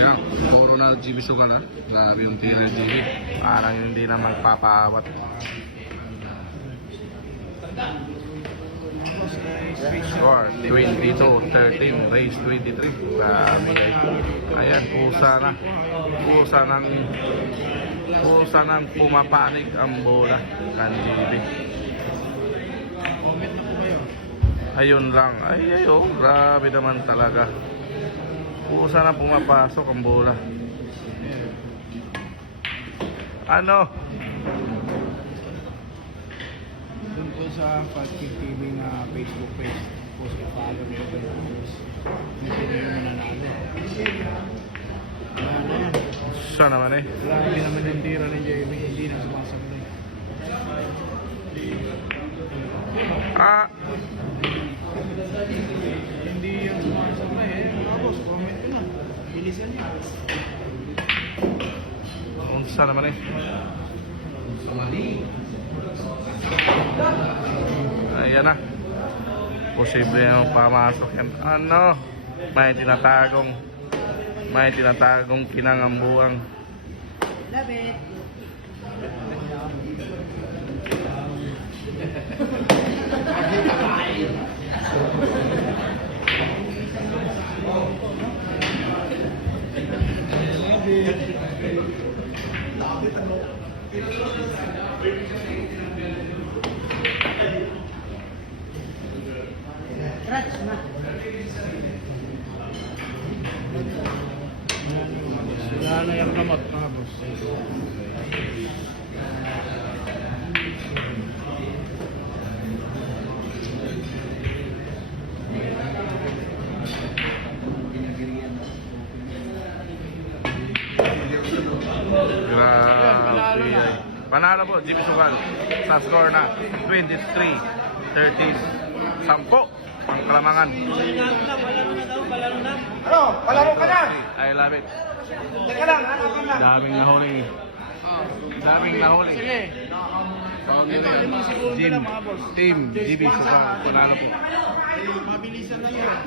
Yan, puro na GB sugal ha. Grabe yung tira ng GB. Parang hindi na magpapaawat. Score 22-13, race 23. Grabe guys. Ayan, kusa ng pumapanig ang bola kan GB. Ayun lang. Ay, grabe naman talaga. Kusa na pumapasok ang bola. Ano? Doon po sa Fastkick TV na Facebook page, post ko follow nyo po yung post. May pinili mo nanalo. Wala na yan. Siya naman eh. Grabe naman yung tira ni JB, hindi na sumasablay. Hindi yung sumasablay eh. Mga boss, comment ko na. Bilisan niya. Unsa naman eh. Ayan na. Posible yung pamasok yan. Ano? May tinatagong kinangambuang. Love it. Wala na yung kamot mga boss. Grabe. Panalo po, Jimmy Sugal. Sa score na 23-30. 10 ang Kalamangan. Ano? Palaro ka na! I love it. Teka lang, hanapan lang. Daming nahuli. Sige. Ito, 5 segundo lang mga boss. Team Jimmy Sugal. Panalo po. Mabilisan lang yun.